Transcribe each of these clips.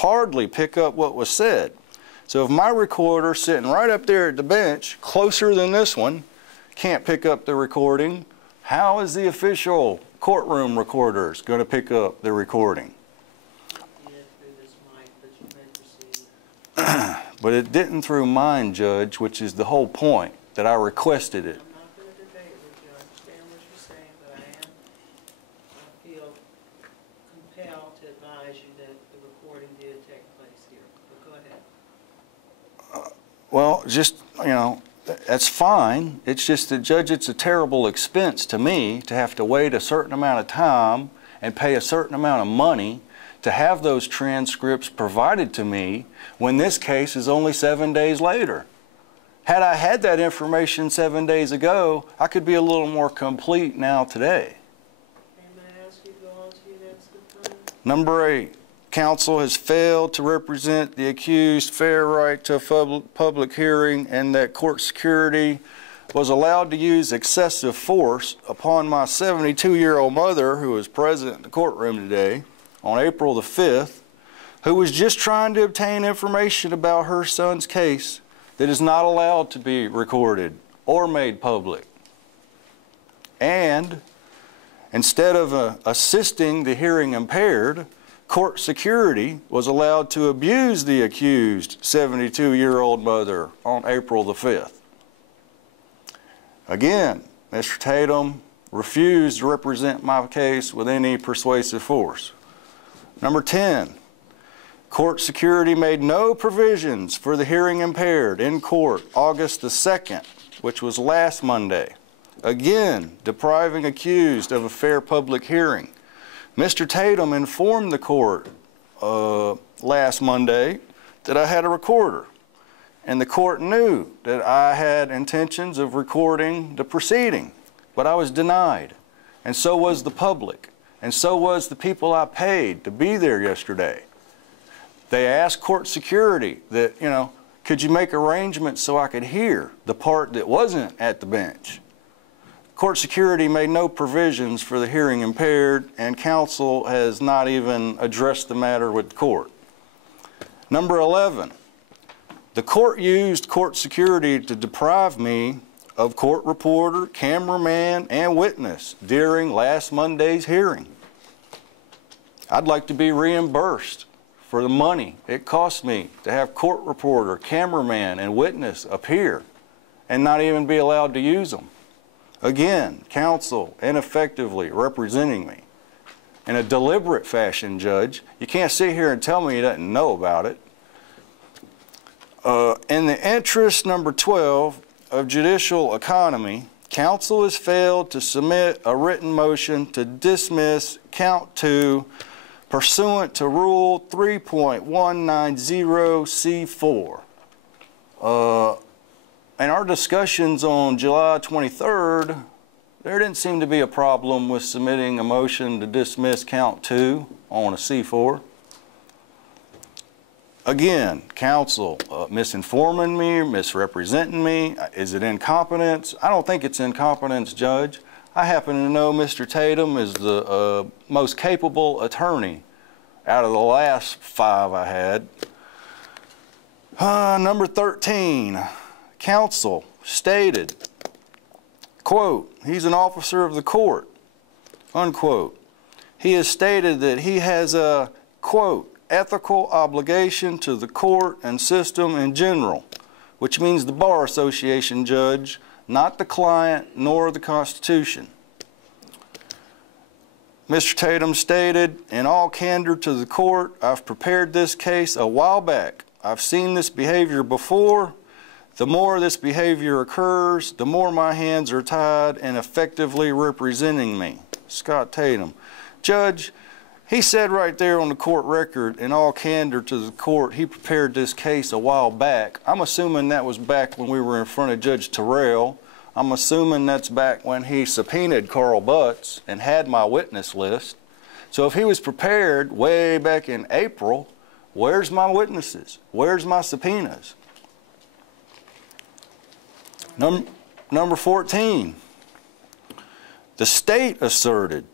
hardly pick up what was said. So if my recorder sitting right up there at the bench, closer than this one, can't pick up the recording, how is the official courtroom recorders going to pick up the recording? But it didn't through mine, Judge, which is the whole point, that I requested it. I'm not going to debate with you. I understand what you're saying, but I feel compelled to advise you that the recording did take place here. But go ahead. Well, just, you know, that's fine. It's just that, Judge, it's a terrible expense to me to have to wait a certain amount of time and pay a certain amount of money to have those transcripts provided to me when this case is only 7 days later. Had I had that information 7 days ago, I could be a little more complete now today. May I ask you to go on to your next complaint? Number 8, counsel has failed to represent the accused fair right to a public hearing, and that court security was allowed to use excessive force upon my 72-year-old mother, who is present in the courtroom today, on April the 5th, who was just trying to obtain information about her son's case that is not allowed to be recorded or made public. And instead of assisting the hearing impaired, court security was allowed to abuse the accused 72-year-old mother on April the 5th. Again, Mr. Tatum refused to represent my case with any persuasive force. Number 10, court security made no provisions for the hearing impaired in court August the 2nd, which was last Monday, again depriving accused of a fair public hearing. Mr. Tatum informed the court last Monday that I had a recorder, and the court knew that I had intentions of recording the proceeding, but I was denied, and so was the public. And so was the people I paid to be there yesterday. They asked court security that, you know, could you make arrangements so I could hear the part that wasn't at the bench? Court security made no provisions for the hearing impaired, and counsel has not even addressed the matter with the court. Number 11, the court used court security to deprive me of court reporter, cameraman, and witness during last Monday's hearing. I'd like to be reimbursed for the money it cost me to have court reporter, cameraman, and witness appear and not even be allowed to use them. Again, counsel ineffectively representing me in a deliberate fashion, Judge. You can't sit here and tell me you didn't know about it. In the interest, number 12, of judicial economy, counsel has failed to submit a written motion to dismiss count 2 pursuant to Rule 3.190C4. In our discussions on July 23rd, there didn't seem to be a problem with submitting a motion to dismiss count 2 on a C4. Again, counsel misinforming me, misrepresenting me. Is it incompetence? I don't think it's incompetence, Judge. I happen to know Mr. Tatum is the most capable attorney out of the last 5 I had. Number 13, counsel stated, quote, he's an officer of the court, unquote. He has stated that he has a, quote, ethical obligation to the court and system in general, which means the Bar Association, Judge, not the client nor the Constitution. Mr. Tatum stated, in all candor to the court, I've prepared this case a while back. I've seen this behavior before. The more this behavior occurs, the more my hands are tied in effectively representing me. Scott Tatum. Judge, he said right there on the court record, in all candor to the court, he prepared this case a while back. I'm assuming that was back when we were in front of Judge Terrell. I'm assuming that's back when he subpoenaed Carl Butts and had my witness list. So if he was prepared way back in April, where's my witnesses? Where's my subpoenas? Number 14, the state asserted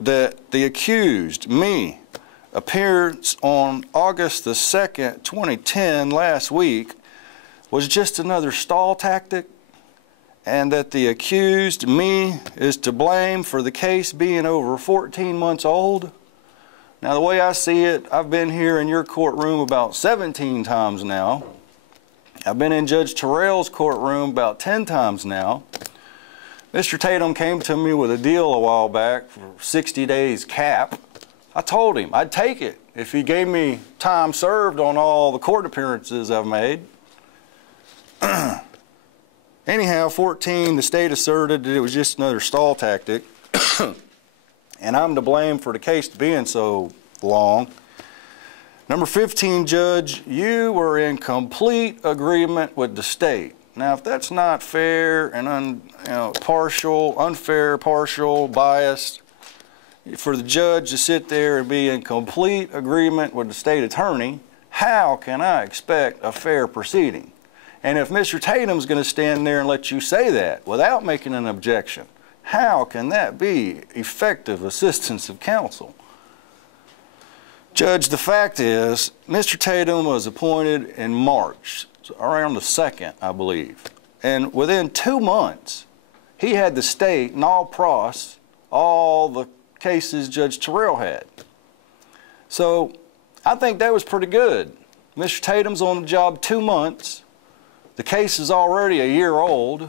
that the accused, me, appearance on August the 2nd, 2010, last week, was just another stall tactic, and that the accused, me, is to blame for the case being over 14 months old. Now, the way I see it, I've been here in your courtroom about 17 times now. I've been in Judge Terrell's courtroom about 10 times now. Mr. Tatum came to me with a deal a while back for 60 days cap. I told him I'd take it if he gave me time served on all the court appearances I've made. Anyhow, 14, the state asserted that it was just another stall tactic, and I'm to blame for the case being so long. Number 15, Judge, you were in complete agreement with the state. Now, if that's not fair and partial, unfair, partial, biased, for the judge to sit there and be in complete agreement with the state attorney, how can I expect a fair proceeding? And if Mr. Tatum's going to stand there and let you say that without making an objection, how can that be effective assistance of counsel? Judge, the fact is, Mr. Tatum was appointed in March, around the 2nd, I believe. And within 2 months, he had the state null pros all the cases Judge Terrell had. So I think that was pretty good. Mr. Tatum's on the job 2 months. The case is already a year old.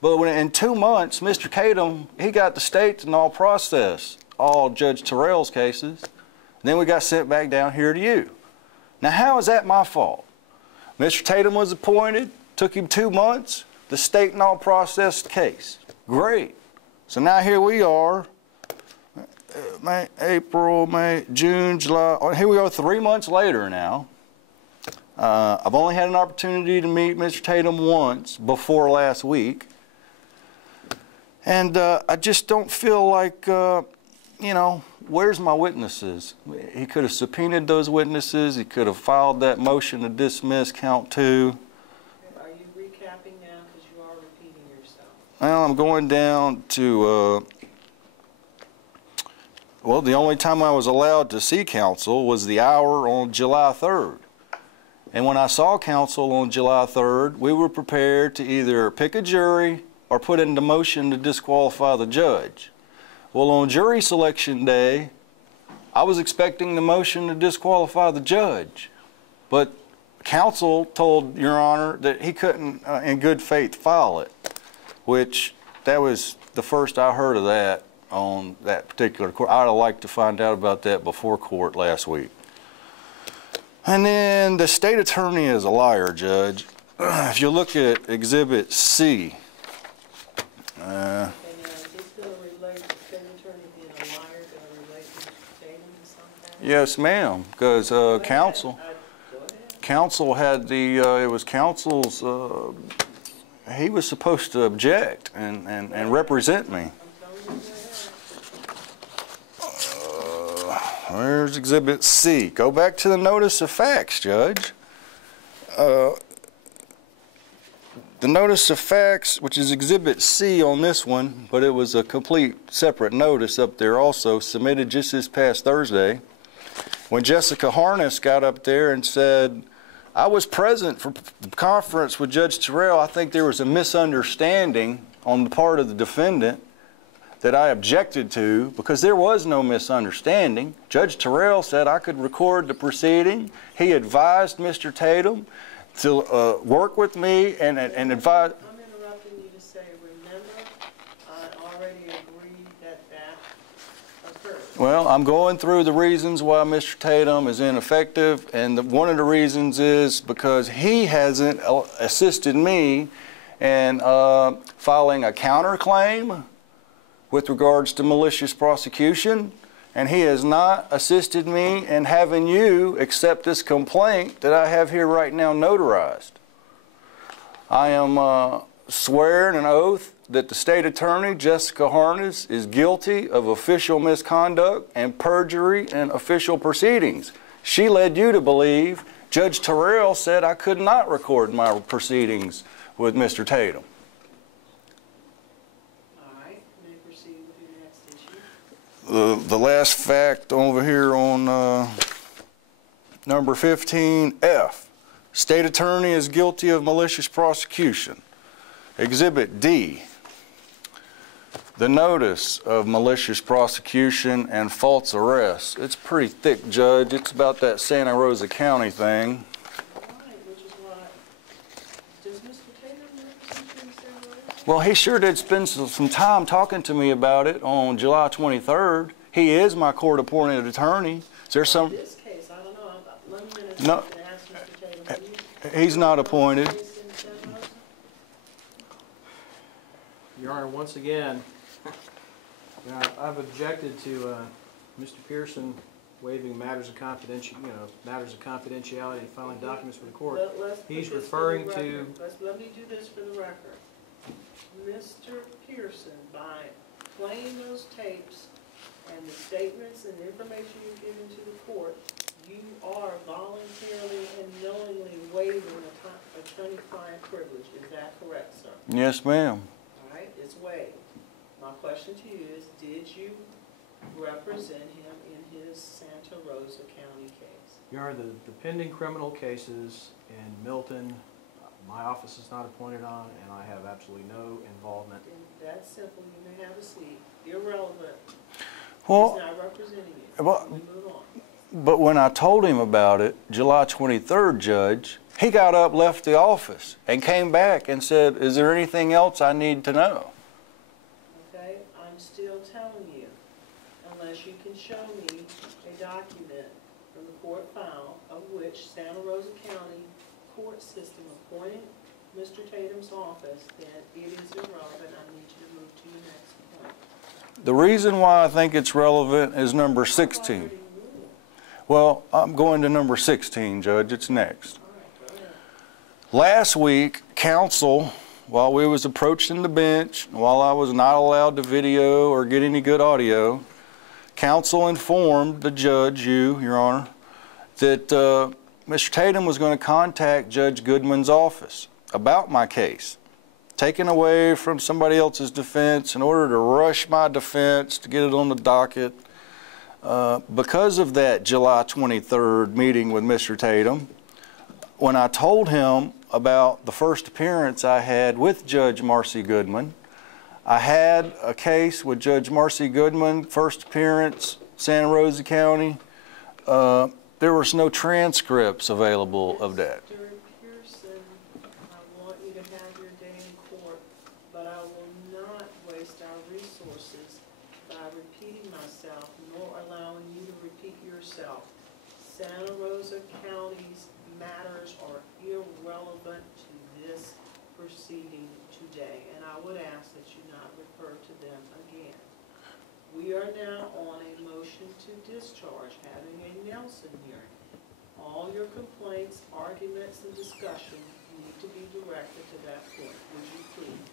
But in 2 months, Mr. Tatum, he got the state to null process all Judge Terrell's cases. And then we got sent back down here to you. Now, how is that my fault? Mr. Tatum was appointed, took him 2 months, the state null processed the case. Great. So now here we are, May, April, May, June, July, here we are 3 months later now. I've only had an opportunity to meet Mr. Tatum once before last week. And I just don't feel like, where's my witnesses? He could have subpoenaed those witnesses. He could have filed that motion to dismiss count 2. Are you recapping now because you are repeating yourself? Well, I'm going down to, well, the only time I was allowed to see counsel was the hour on July 3rd. And when I saw counsel on July 3rd, we were prepared to either pick a jury or put in the motion to disqualify the judge. Well, on jury selection day, I was expecting the motion to disqualify the judge. But counsel told Your Honor that he couldn't, in good faith, file it, which that was the first I heard of that on that particular court. I'd have liked to find out about that before court last week. And then the state attorney is a liar, Judge. If you look at Exhibit C, yes, ma'am, because counsel had the, it was counsel's, he was supposed to object and represent me. Where's Exhibit C? Go back to the notice of facts, Judge. The notice of facts, which is Exhibit C on this one, but it was a complete separate notice up there also, submitted just this past Thursday. When Jessica Harness got up there and said, I was present for the conference with Judge Terrell, I think there was a misunderstanding on the part of the defendant that I objected to, because there was no misunderstanding. Judge Terrell said I could record the proceeding. He advised Mr. Tatum to work with me and advise. I'm interrupting you to say, remember, I already agreed that occurred. Well, I'm going through the reasons why Mr. Tatum is ineffective, and one of the reasons is because he hasn't assisted me in filing a counterclaim with regards to malicious prosecution, and he has not assisted me in having you accept this complaint that I have here right now notarized. I am swearing an oath that the state attorney, Jessica Harness, is guilty of official misconduct and perjury in official proceedings. She led you to believe Judge Terrell said I could not record my proceedings with Mr. Tatum. the last fact over here on number 15F. State attorney is guilty of malicious prosecution. Exhibit D. The notice of malicious prosecution and false arrest. It's pretty thick, Judge. It's about that Santa Rosa County thing. Which is why, does Mr. Tatum represent you in Santa Rosa? Well, he sure did spend some time talking to me about it on July 23rd. He is my court-appointed attorney. Is there some? In this case, I don't know. Let me No, ask Mr. Tatum. he's not appointed. Your Honor, once again, I've objected to Mr. Pearson waiving matters of confidentiality and filing documents for the court. He's referring to. Let me do this for the record. Mr. Pearson, by playing those tapes and the statements and information you've given to the court, you are voluntarily and knowingly waiving attorney-client privilege. Is that correct, sir? Yes, ma'am. All right, it's waived. My question to you is, did you represent him in his Santa Rosa County case? Your Honor, the pending criminal cases in Milton, my office is not appointed on, and I have absolutely no involvement. And that's simple. You may have a seat. Irrelevant. Well, he's not representing you. Well, we move on. but when I told him about it, July 23rd, Judge, he got up, left the office, and came back and said, is there anything else I need to know? Okay, I'm still telling you, unless you can show me a document from the court file of which Santa Rosa County court system appointed Mr. Tatum's office, then it is irrelevant. I need you to move to your next point. The reason why I think it's relevant is number 16. Well, I'm going to number 16, Judge. It's next. Last week, counsel, while we was approaching the bench, while I was not allowed to video or get any good audio, counsel informed the judge, Your Honor, that Mr. Tatum was going to contact Judge Goodman's office about my case, taken away from somebody else's defense in order to rush my defense to get it on the docket. Because of that July 23rd meeting with Mr. Tatum, when I told him about the first appearance I had with Judge Marcy Goodman, I had a case with Judge Marcy Goodman, first appearance, Santa Rosa County. There was no transcripts available of that. Mr. Pearson, I want you to have your day in court, but I will not waste our resources by repeating myself nor allowing you to repeat yourself. Santa Rosa County's matters are irrelevant to this proceeding today, and I would ask that you not refer to them again. We are now on a motion to discharge, having a Nelson hearing. All your complaints, arguments, and discussion need to be directed to that point. Would you please?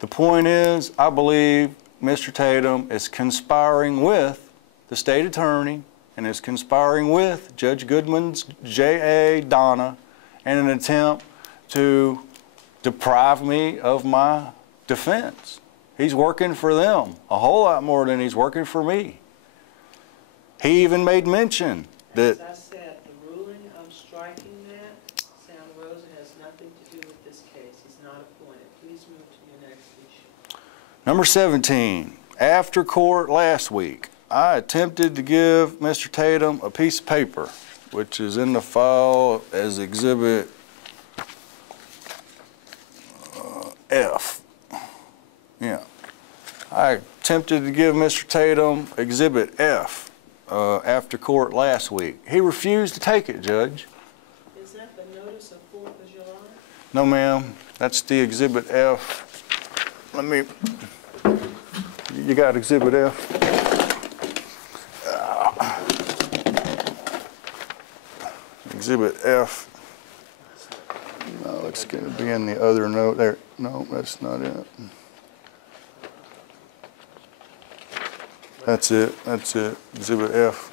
The point is, I believe Mr. Tatum is conspiring with the state attorney and is conspiring with Judge Goodman's J.A. Donna in an attempt to deprive me of my defense. He's working for them a whole lot more than he's working for me. He even made mention that... As I said, the ruling, I'm striking that. Santa Rosa has nothing to do with this case. He's not appointed. Please move to your next issue. Number 17, after court last week, I attempted to give Mr. Tatum a piece of paper, which is in the file as Exhibit F. Yeah. I attempted to give Mr. Tatum Exhibit F after court last week. He refused to take it, Judge. Is that the notice of 4th of July? No, ma'am. That's the Exhibit F. Let me... You got Exhibit F? Exhibit F. No, it's going to be in the other note there. No, that's not it. That's it. That's it. Exhibit F.